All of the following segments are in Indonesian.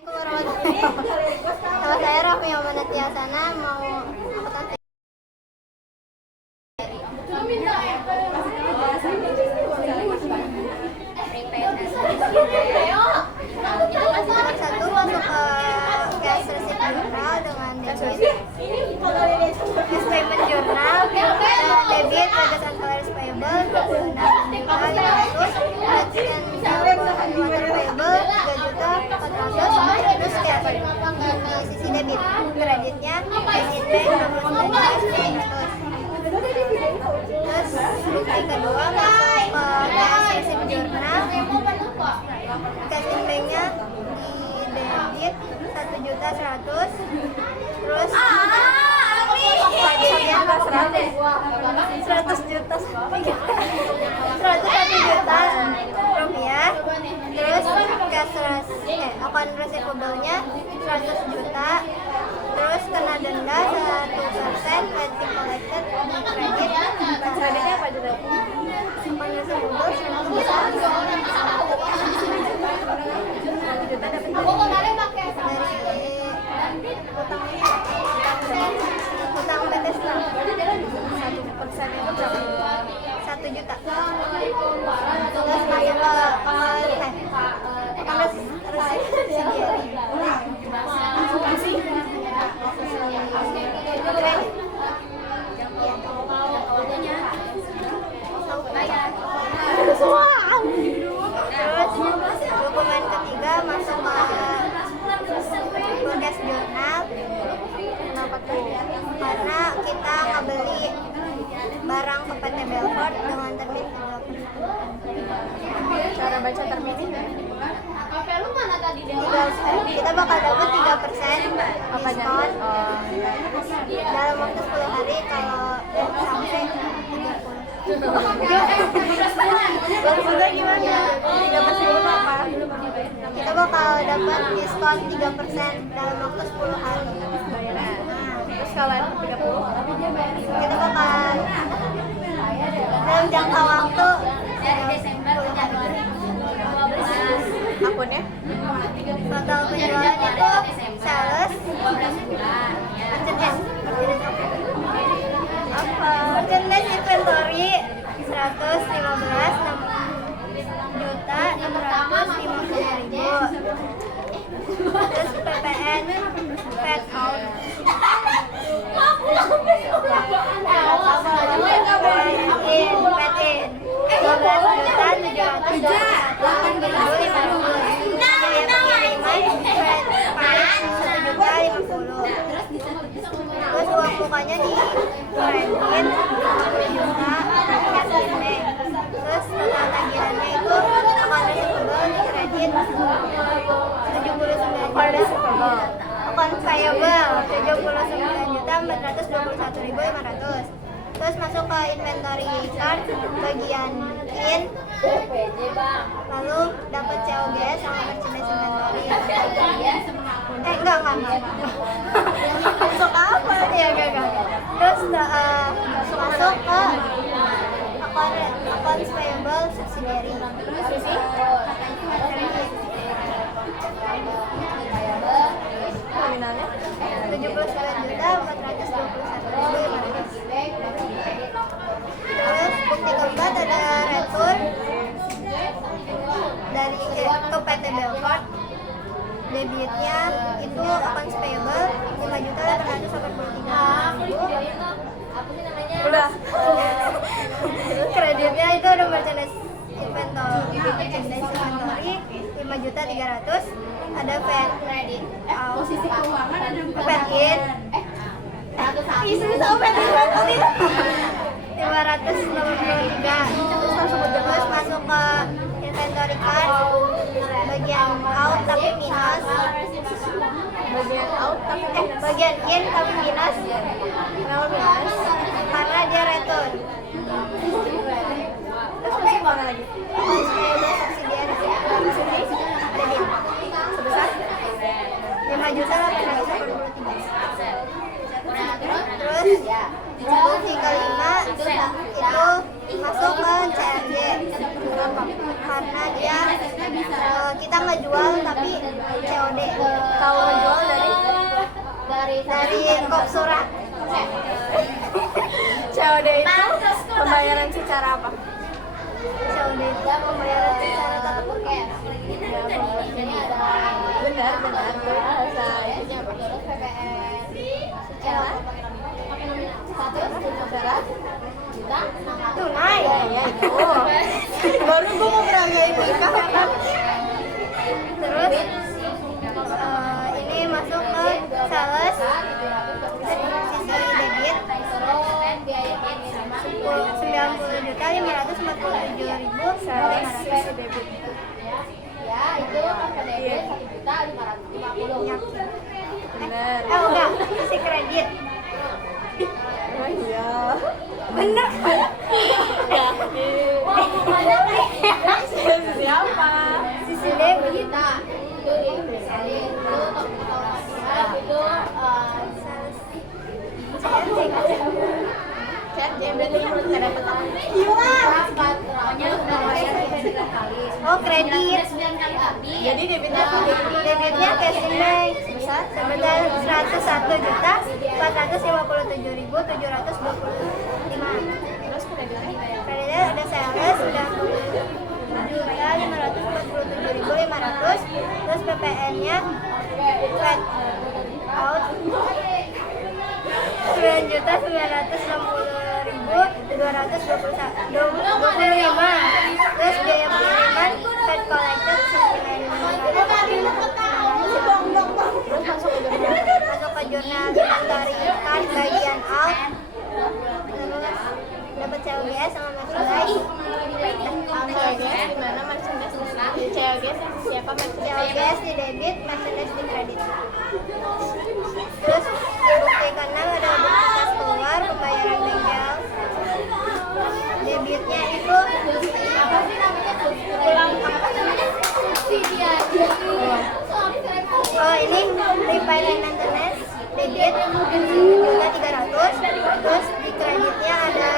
Nama saya Raffi Yomanat Tiasana, mau angkatan satu masuk ke cash receipt journal dengan debit cash payment journal debit credit and calories payable 26.500 and water payable 3.400.000 terus kayak di sisi debit kreditnya cash in bank 29.500 terus bukti kedua masuk ke cash receipt journal cash in banknya di debit 1.100.000 terus 100 juta 101 juta rupiah terus account receivable-nya 100 juta terus kena denda 1% penalty collected kredit kreditnya apa juga account receivable 100 juta utang BTS 1% itu berapa? 1 juta terus masuk terus dokumen ketiga masuk ke cash journal. Kenapa tuh? Karena kita ngebeli barang ke PT Belfort dengan terbit 3%. Cara baca terbitnya? Kita bakal dapat 3% diskon dalam waktu 10 hari kalau sampai 30. Baru gimana? 3% itu apa? Kita bakal dapat diskon 3% dalam waktu 10 hari. Terus kalau 30 kita bakal dalam jangka waktu akunnya total penjualan itu sales merchandise inventory 115.650.000 terus PPN fat out terus uang mukanya di kredit 10 juta terus total tagihannya itu akan receivable di kredit 79 juta akan payable 79.421.500 terus masuk ke inventory card bagian in lalu dapat COGS sama merchandise inventory enggak masuk apa ya enggak terus masuk ke accounts payable subsidiary nominalnya 79.421.500 terus bukti keempat ada return dari ke PT Belfort debitnya itu accounts payable 5.883.000 udah kreditnya itu ada merchandise inventory 5.300.000 ada VAT credit posisi keuangan ada VAT in bisa VAT in 583 terus masuk ke inventory card bagian out tapi minus bagian in tapi minus kenapa minus? Karena dia return terus masuk mana lagi? Subsidiary debit sebesar 5.883.000 terus bukti kelima itu masuk ke CRJ karena dia kita nggak jual tapi COD surat. COD itu pembayaran secara apa? COD itu pembayaran secara tatap muka. Benar. Bahasa itunya apa? Secara tunai. Ya itu. Baru gue mau meragain nikah kan. Terus ini masuk ke sales sisi debit 90.547.500. Sales sisi debit. Ya, itu angka debit 1.550.000. Benar. Enggak, sisi kredit. Oh iya. Bener. Siapa? Sisi debit. Kita itu Chat ya berarti nggak dapat apa? Oh, kredit. Jadi debitnya apa? Debitnya cash in bank sebesar 101.457.725. Terus kreditnya? Kreditnya ada sales udah 547.500, terus PPN-nya flat out 9.960.225, terus biaya pengiriman flat collected 99.500. Terus masuk ke jurnal. Masuk ke jurnal ditarikan bagian alt, terus dapat COGS sama merchandise. COGS di mana merchandise? COGS siapa merchandise? COGS di debit, merchandise di kredit. Terus bukti keenam ada bukti kas keluar, pembayaran bengkel. Debitnya itu apa sih namanya tuh? oh ini repair and maintenance debit 1.300.000, terus di kreditnya ada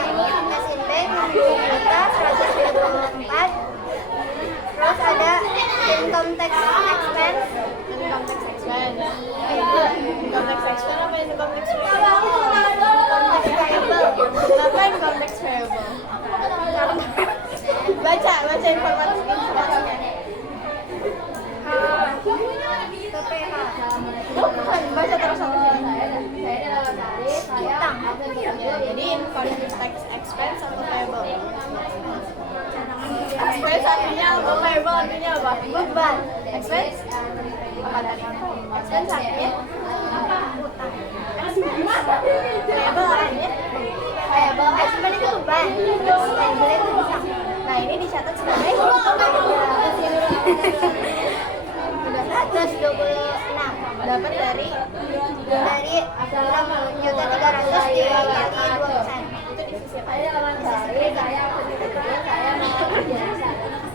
cash in bank 1.124, terus ada income tax expense. Income tax expense. Income tax expense apa income tax payable? Kenapa income tax payable? Baca informasinya. PPH. Bukan, baca terus satu Utang. Jadi income tax expense atau payable? Expense artinya apa? Payable artinya apa? Beban. Expense? Apa tadi? Expense artinya? Utang. Payable artinya? Payable. Expense itu beban. Payable itu bisa. Nah ini dicatat sebagai 226. dapat dari 6.300.000 dibagi 2%. itu di sisi apa?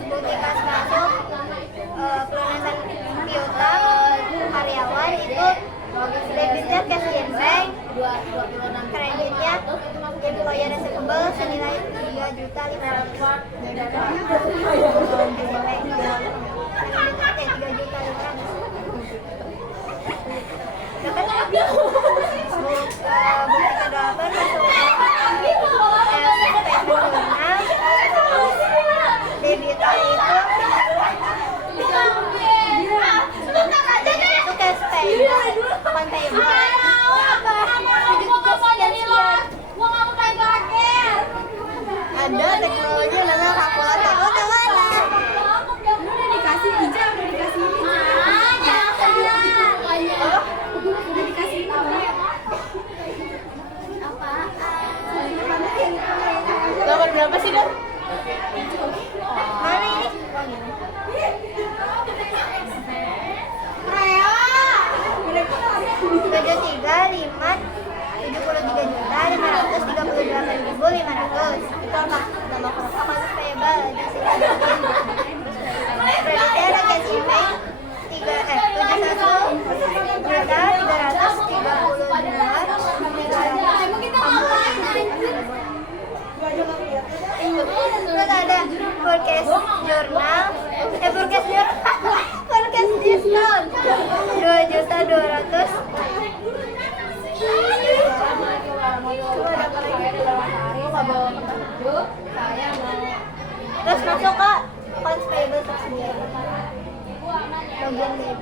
Bukti kas masuk, pelunasan piutang karyawan itu debitnya cash in bank, kreditnya employer receivable senilai 3.500.000. Bukti kedelapan masuk debitnya itu cash pay, bukan payable. Ada teknologi yang namanya kalkulator. Oh, tahu mana? Dikasih hijab, dikasih Nomor berapa sih, Dok? Mana ini? Tujuh tiga lima 73.538.500. Itu apa? Nama korban. Accounts payable di sini. Kreditnya ada cash in bank 71.332.300. Terus ada forecast journal, forecast discount 2.200.000. masuk ke accounts payable subsidiary. Login debit.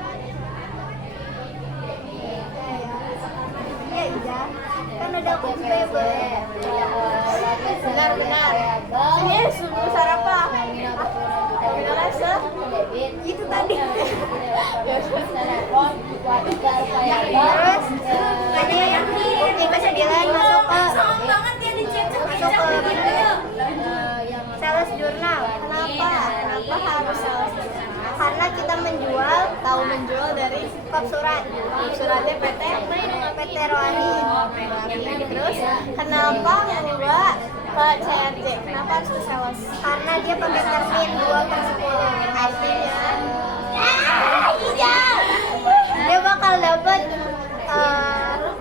Iya, Ija. Kan ada accounts payable. Benar. Ini besar apa? Itu tadi. Terus Ini bukti ke-9 masuk ke sales jurnal. Kenapa? Kenapa harus sales jurnal? Karena kita tahu menjual dari kop surat. Kop suratnya PT Roani. Terus kenapa enggak ke CRJ? Kenapa harus ke sales? Karena dia pakai termin 2/10. Artinya dia bakal dapat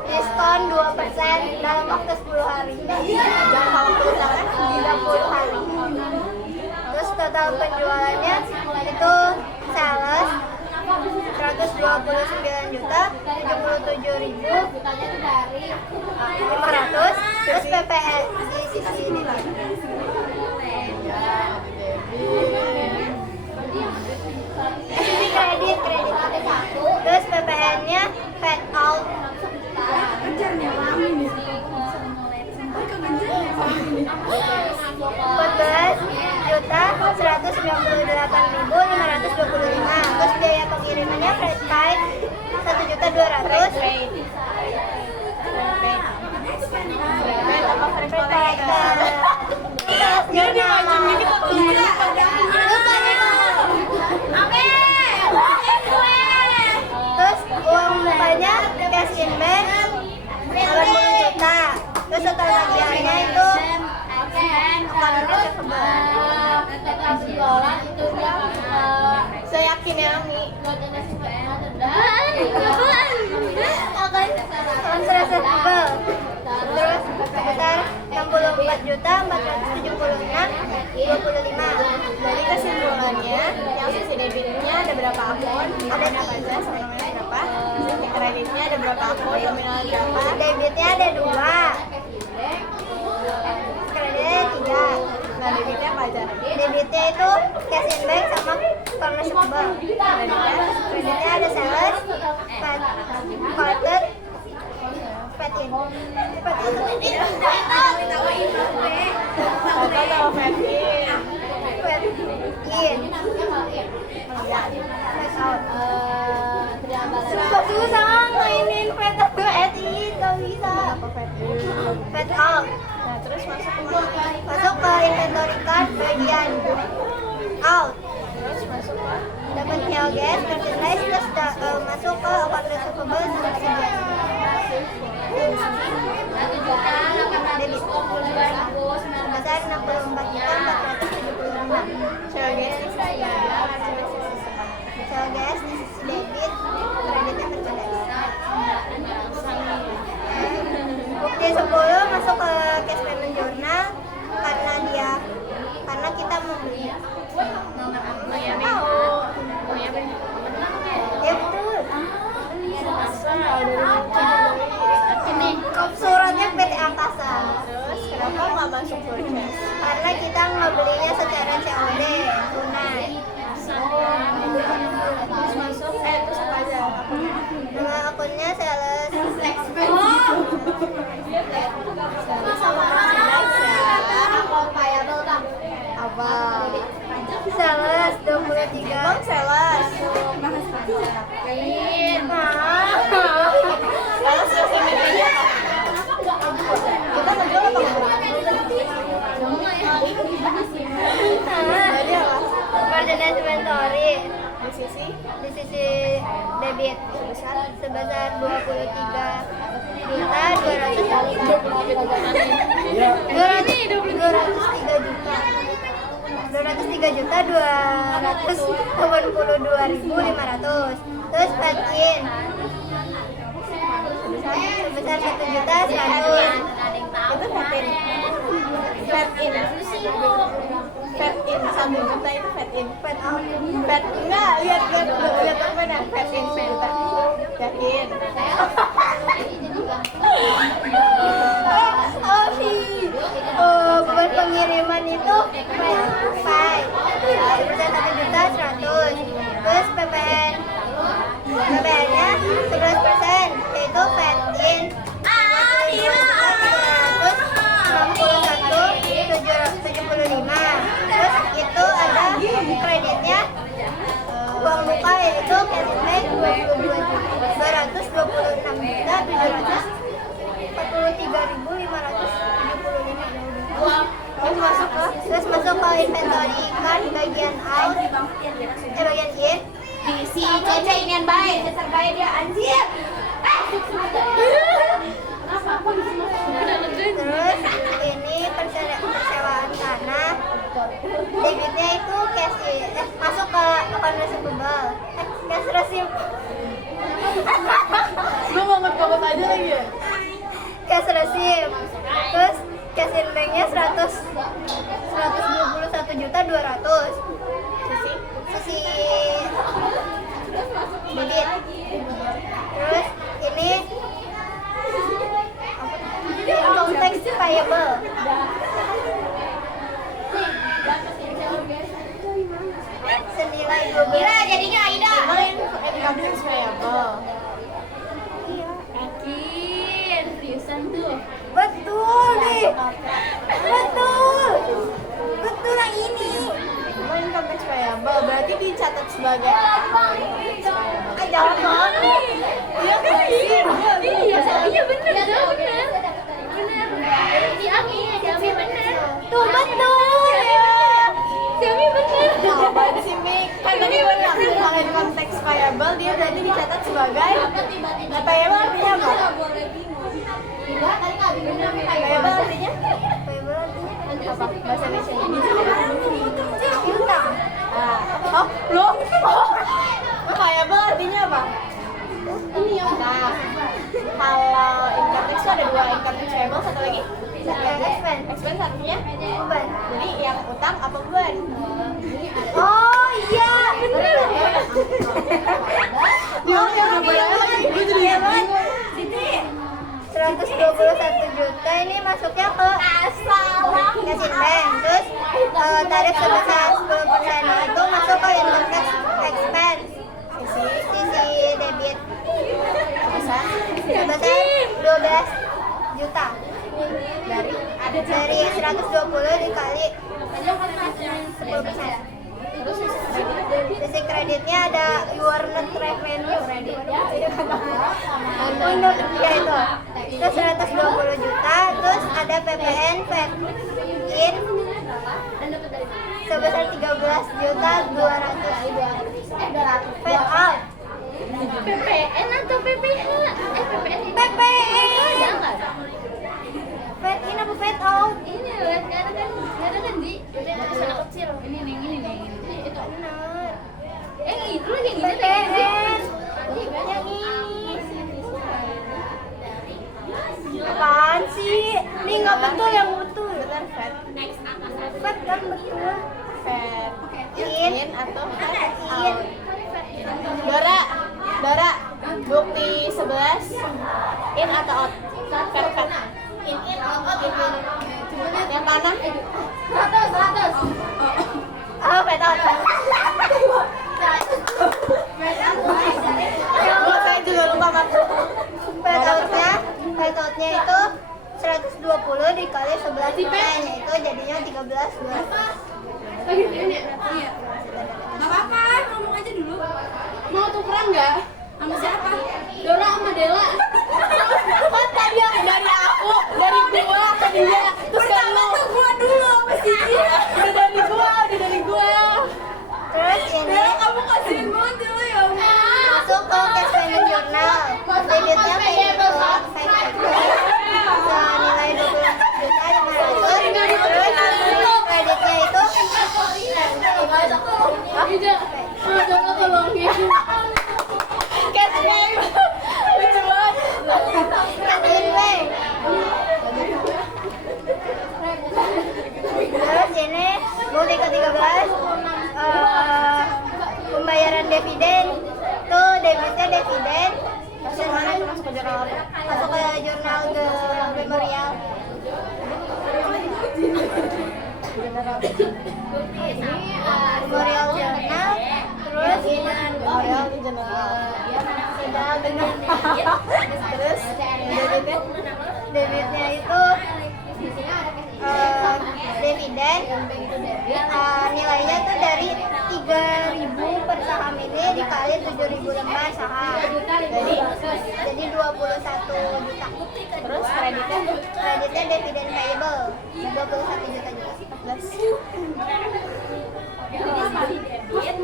diskon 2% dalam waktu 10 hari. Jangka waktu undangan 30 hari. Terus total penjualannya itu sales 129 juta 77.500. Terus PPN di sisi ini. Sisi kredit. Terus PPN-nya paid out 14.198.525. Terus biaya pengirimannya freight paid 1.200.000. Terus uang mukanya cash in bank 80 juta. Terus total tagihannya itu saya yakin ya Mi. Untransferable. Terus sebesar 64.476.25. Jadi kesimpulannya, yang sisi debitnya ada berapa akun? Ada apa aja, nominalnya berapa? Sisi kreditnya ada berapa akun? Nominalnya berapa? Debitnya ada 2. Kreditnya 3. Nah, debitnya apa aja? Debitnya itu cash in bank sama untransferable. Kreditnya ada sales, quarter, paid in. Total sama Febin. Paid in. Paid out. Susah mainin paid out gak bisa. Apa Febin? Paid out. Nah, terus masuk ke mana? Masuk ke inventory card bagian out. Terus masuk ke Dapat LGS, merchandise, terus masuk ke account receivable subsidiary. Debit sebesar 64.475. CLGS di sisi LGS di sisi debit, kreditnya merchandise. Bukti 10 masuk ke cash payment journal karena kita membeli. Ya betul. Ini kop suratnya PT Angkasa. Terus kenapa nggak masuk purchase? Karena kita nggak belinya secara COD tunai. Terus masuk, terus apa aja akunnya? Nama akunnya sales. Sama merchandise ya. Apa? Sales 23. Bang sales. Sales sesi meetingnya apa? Kita ngejual apa enggak? Jadi apa? Merchandise inventory Di sisi di sisi debit sebesar 203.282.500. Terus paid in sebesar 1.100.000. itu fat in. Fat in 1 juta itu fat in. Paid out. Fat enggak, lihat apa dah fat in 1 juta. Yakin. Buat pengiriman itu paid. itu cash in bank 226.743.575. Terus masuk ke inventory ikan bagian out, bagian in. Di si Cece inian baik, dasar baik dia anjir. Terus ini persewaan tanah. Debitnya itu cash in, masuk ke account receivable. Cash receive. Gue banget aja lagi ya. Cash receive. Terus cash in banknya 121.200.000. Sisi debit. Terus ini income tax payable. Senilai 12. Kira jadinya Aida. Income tax payable. Iya. Yakin, seriusan tuh. Betul nih. Betul yang ini. Income tax payable berarti dicatat sebagai apa? Jangan banget. Iya bener bener. Si Ami bener. Tuh betul ya. Si Ami bener. Apaan sih Mik? Kan tadi gue bilang kalau income tax payable dia berarti dicatat sebagai payable artinya apa? Payable artinya? Payable artinya Apa? Bahasa Indonesia utang. Oh, lo? Payable artinya apa? Ini yang nah, kalau income tax itu ada dua, income tax payable, satu lagi Expense. expense artinya Beban. jadi yang utang apa beban? Oh iya, bener. Gue jadi bingung. 121 juta ini masuknya ke cash in bank. Terus tarif sebesar 10% itu masuk ke income tax expense. Sisi debit sebesar 12 juta. Dari 120 dikali 10%. Sisi kreditnya ada your net revenue. Ya itu. Terus 120 juta. Terus ada PPN VAT in sebesar 13 juta 200. VAT out. PPN atau PPH? PPN. PPN. VAT in apa VAT out? Ini lihat kan di sana kecil. Ini. Itu. Benar. Itu lagi yang ini PPN. Yang ini. Apaan sih? Ini nggak betul yang betul. Benar fat. VAT kan betul. Fat. In Atau in. Dora, bukti 11 in atau out? Fat. In out. Yang tanah? 100. Oh, VAT out. Saya juga lupa maksud. VAT outnya itu 120 dikali 11%, itu jadinya 13 Iya. Gak apa-apa, ngomong aja dulu. Mau tukeran nggak? Sama siapa? Dora sama Dela. Kan tadi yang dari aku, dari gua ke dia, terus kan lo. Gua dulu pasti dia. Udah dari gua. Terus ini Kamu kasihin banget dulu ya. masuk ke cash payment journal. Debitnya payable senilai 24 juta 500. Terus kreditnya itu Dora tolongin. Cash pay. Lucu banget. cash in bank. Terus ini bukti ke-13 pembayaran dividen. Tuh debitnya dividen. Masuk ke jurnal. Masuk ke jurnal The Memorial. Memorial Journal. Terus Memorial di jurnal. Terus debitnya debitnya itu dividen nilainya tuh dari 3.000 per saham ini dikali 7.000 lembar saham. Jadi 21 juta. Terus kreditnya Dividen payable 21 juta juga. 14.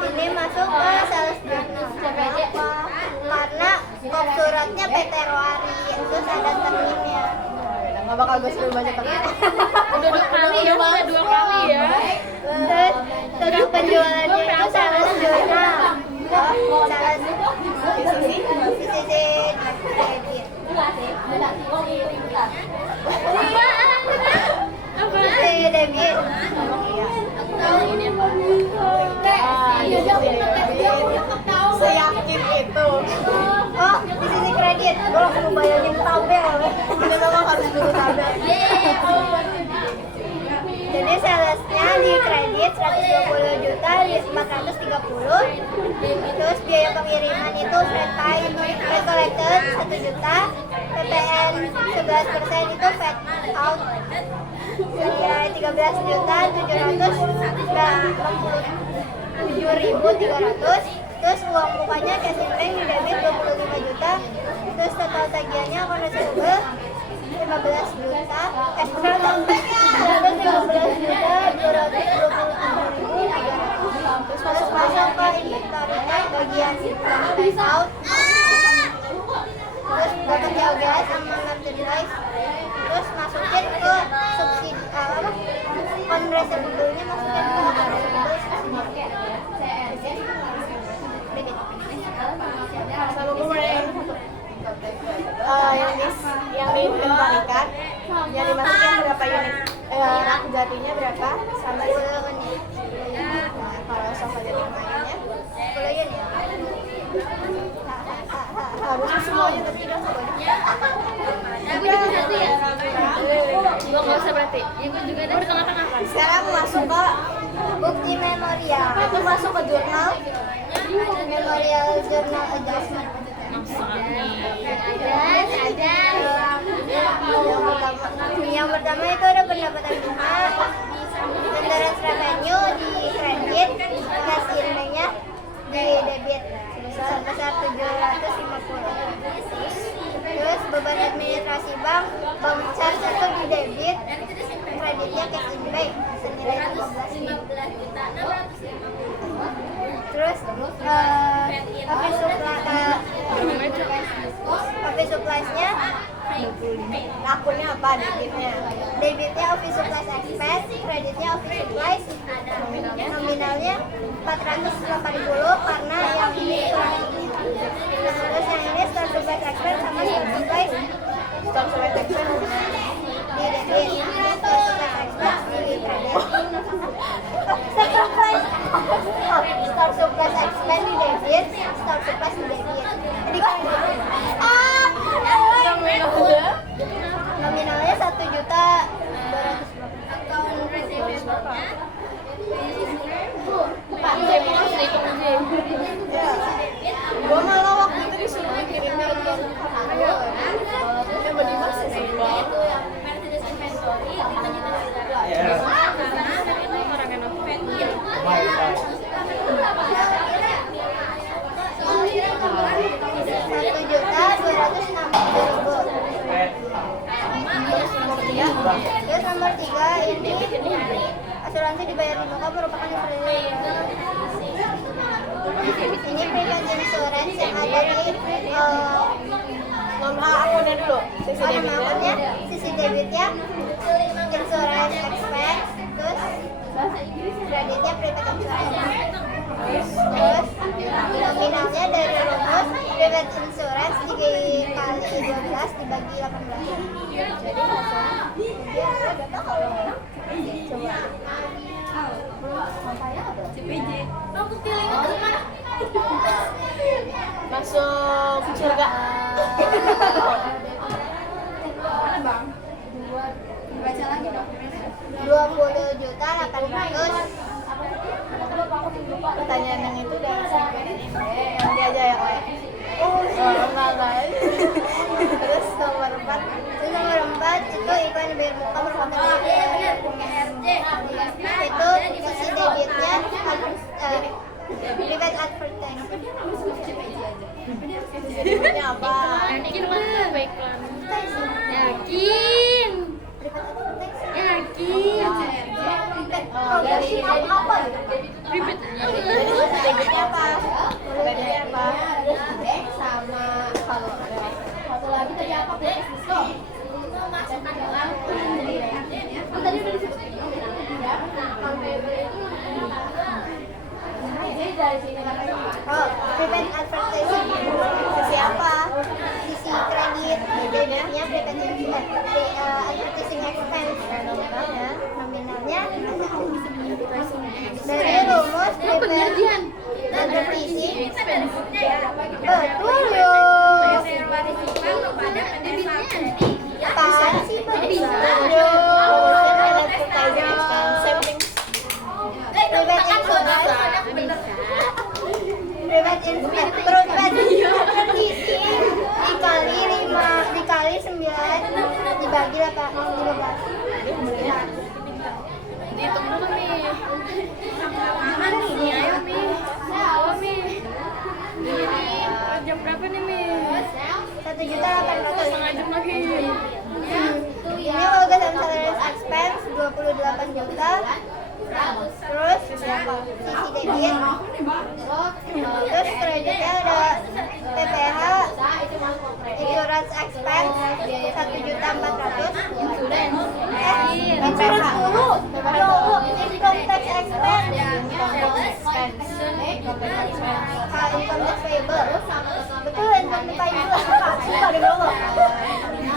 Ini masuk ke sales journal. Kenapa? Karena kop suratnya PT Roari, terus ada terminnya. Nggak bakal gue suruh baca terus. Udah 2 kali ya, udah 2 kali ya. Terus total penjualannya itu sales journal. Sales sisi debit. Sisi debit. Seyakin itu. Oh, di sisi kredit. Gue langsung ngebayangin tabel. Ini memang harus dulu tabel. Jadi salesnya di kredit 120 juta, di 430. Terus biaya pengiriman itu freight time, freight collected 1 juta, PPN 11% itu freight out senilai 13 juta 767.300. Terus uang mukanya cash in bank di debit 25 juta. Terus total tagihannya akan receivable 15 juta. Total 115 juta 227.300. Terus masuk ke inventory tag bagian freight out. Terus dapat GOGS sama merchandise. Terus masukin ke subsidi on receivable-nya, masukin ke on receivable subsidi. Sama gue yang diinventarikan, yang dimasukin berapa unit, jatinya berapa, sama 10 unit. kalau sofa jati kemarinnya 10 unit. harusnya semuanya tapi udah Aku juga satu ya. Gua nggak usah berarti. Ya gue juga ada di tengah-tengah kan. sekarang masuk ke Bukti memorial. itu masuk ke jurnal. Memorial journal adjustment. Ada. Yang pertama itu ada pendapatan bunga, endurance revenue di kredit, cash in bank-nya di debit sebesar 750. Terus beban administrasi bank charge itu di debit, kreditnya cash in bank senilai 15 juta. Terus office supplies-nya Akunnya apa? debitnya office supplies expense, kreditnya office supplies, nominalnya 480 karena yang ini kurang ini. Terus yang ini store supplies expense sama store supplies Stop sampai teksnya di debit, store supplies expense di kredit. Store supplies expense di debit, store supplies di debit. Jadi nominalnya 1 juta 250. gue malah waktu itu disuruh kirimin ke coba dimasak semua. Terus nomor 3 ini asuransi dibayar di muka merupakan ini private insurance yang ada di Nomor akunnya dulu. Sisi nama akunnya debitnya. sisi debitnya insurance expense, terus kreditnya private insurance. Terus nominalnya dari rumus private insurance dikali 12 dibagi 18. Jadi hasilnya dia ada kalau coba Masuk surga. Mana bang? Baca lagi dong. 20 juta 800. Pertanyaan yang itu udah yang dia aja yang lain. Enggak. Terus nomor 4 itu iklan bayar muka merupakan Private advertising. Ini apa? Yakin mah baiklah. Yakin. Private advertising. Yakin. Progresi apa? Ribet. Debitnya apa? Debitnya apa? Sama kalau satu lagi tadi apa? Proses diskon. Tadi udah disebutin ya. Jadi dari sini katanya. Oh, private advertising. Sisi apa? Sisi kredit. Debitnya private advertising expense. Nominalnya dari rumus private advertising. Betul yo. Apaan sih betul yo? Advertising expense. Private insurance. Private advertising dikali 5 dikali 9 dibagi 15. Dihitung dulu nih. Ini ayo nih. Ayo nih. Ini jam berapa nih Mi? 1.800.000. Setengah jam lagi. Ini Olga dan salaries expense 28 juta. Terus sisi debit. Terus kreditnya ada PPH, insurance expense 1.400.000. Insurance dulu. Income tax expense. Income tax payable. Betul, income tax payable. Sumpah di bawah.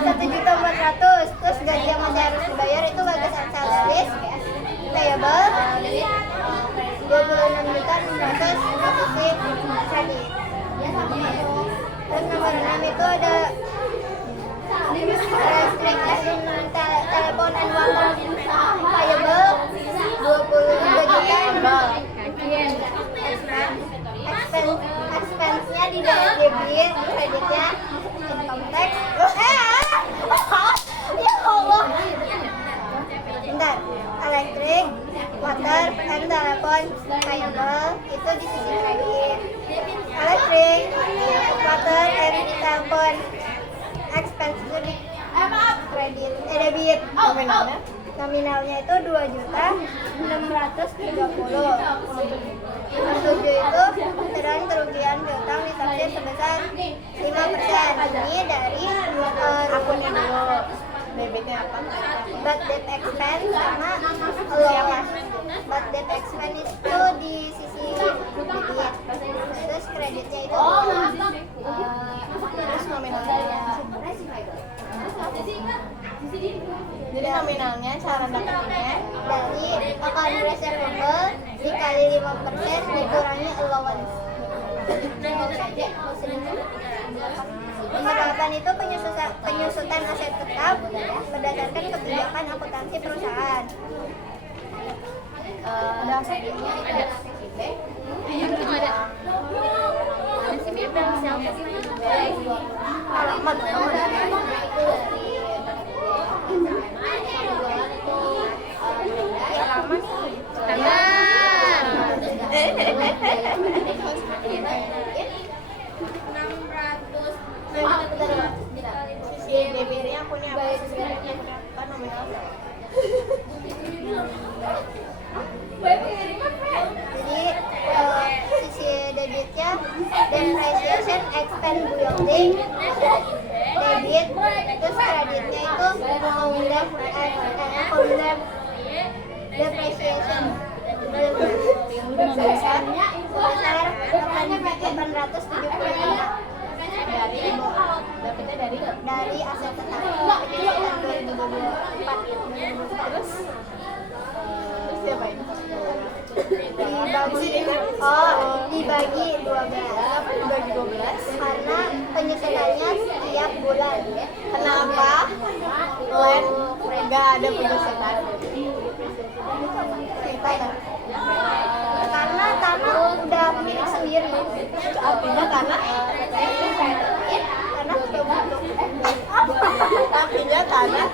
1.400.000. Terus gaji yang masih harus dibayar itu bagas salaries payable 26.600.000 posisi kredit. Terus nomor 6 itu ada restriction telepon and water payable 22 juta. Expense-nya di debit, kreditnya income tax. Ya Allah. Bentar, electric, water, and telepon payable itu di sisi kredit. Electric, water, and telepon expense itu di kredit, debit. Nominalnya itu 2.630.000. Tujuh itu dan kerugian piutang ditaksir sebesar 5%. Ini dari Akunnya dulu. Debitnya apa? bad debt expense sama allowance. Bad debt expense itu di sisi debit. Terus kreditnya itu Terus nominalnya. Jadi nominalnya cara dapetnya dari account receivable dikali 5% dikurangi allowance. Nomor 8 itu penyusutan aset tetap berdasarkan kebijakan akuntansi perusahaan. ada asetnya ada. Ada. Masih beda siapa sih? Alamat Sisi debitnya akunnya apa? Sisi debitnya akunnya apa? Nominalnya. Jadi sisi debitnya depreciation expense building debit, terus kreditnya itu account depreciation sebesar 870 Dari dapetnya dari aset tetap penyusutan 2024. terus siapa ini? Dibagi 12. Kenapa dibagi 12? Karena penyusutannya setiap bulan. Kenapa? Land nggak ada penyusutan. Karena tanah udah milik sendiri. Artinya karena Udah butuh. artinya tanah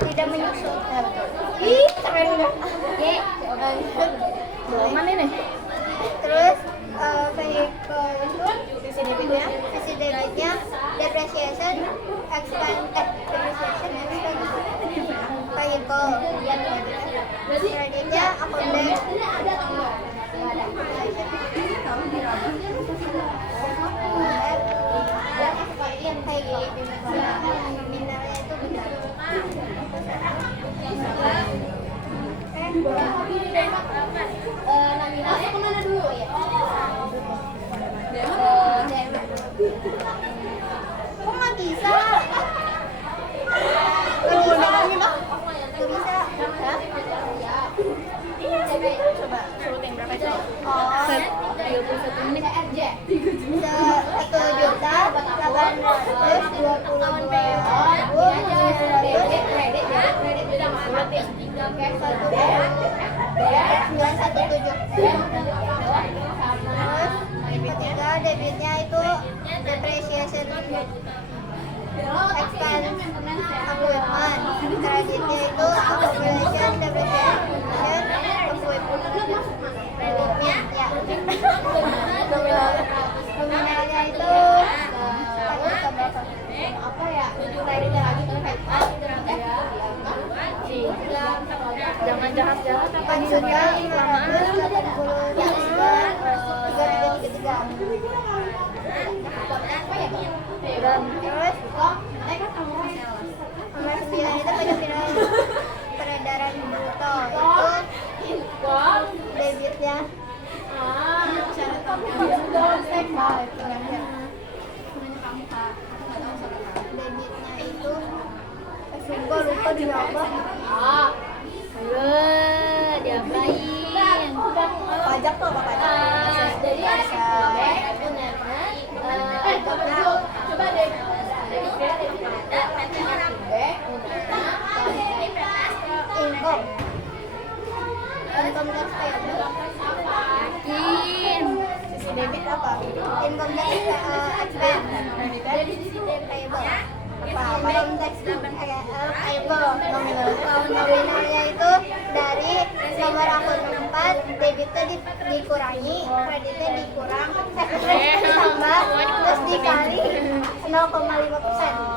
Tidak menyusut. ya betul. Ih, keren dah. Nominalnya itu benar. Nominalnya kemana dulu ya? Kok nggak bisa? Tunggu nolongin lah. Nggak bisa. Coba suruh yang berapa itu? Oh, 31 menit. 182.917. Ketiga debitnya itu depreciation expense equipment. Kreditnya itu accumulation depreciation equipment. Kreditnya ya. Nominalnya itu Apa ya? Kreditnya lagi tuh kayak Jangan jahat-jahat apa nih? 4.583.333. Dan Terus nomor 9 itu peredaran bruto. Itu debitnya debitnya itu sumpah lupa di apa. ayo diapain? pajak tuh apa pajak? Jadi Coba deh. income tax payable. Yakin? Sisi debit apa? Income tax expense payable. Income tax payable. Nominalnya itu dari nomor akun 4, debitnya dikurangi, kreditnya dikurang, kreditnya ditambah, terus dikali 0,5%.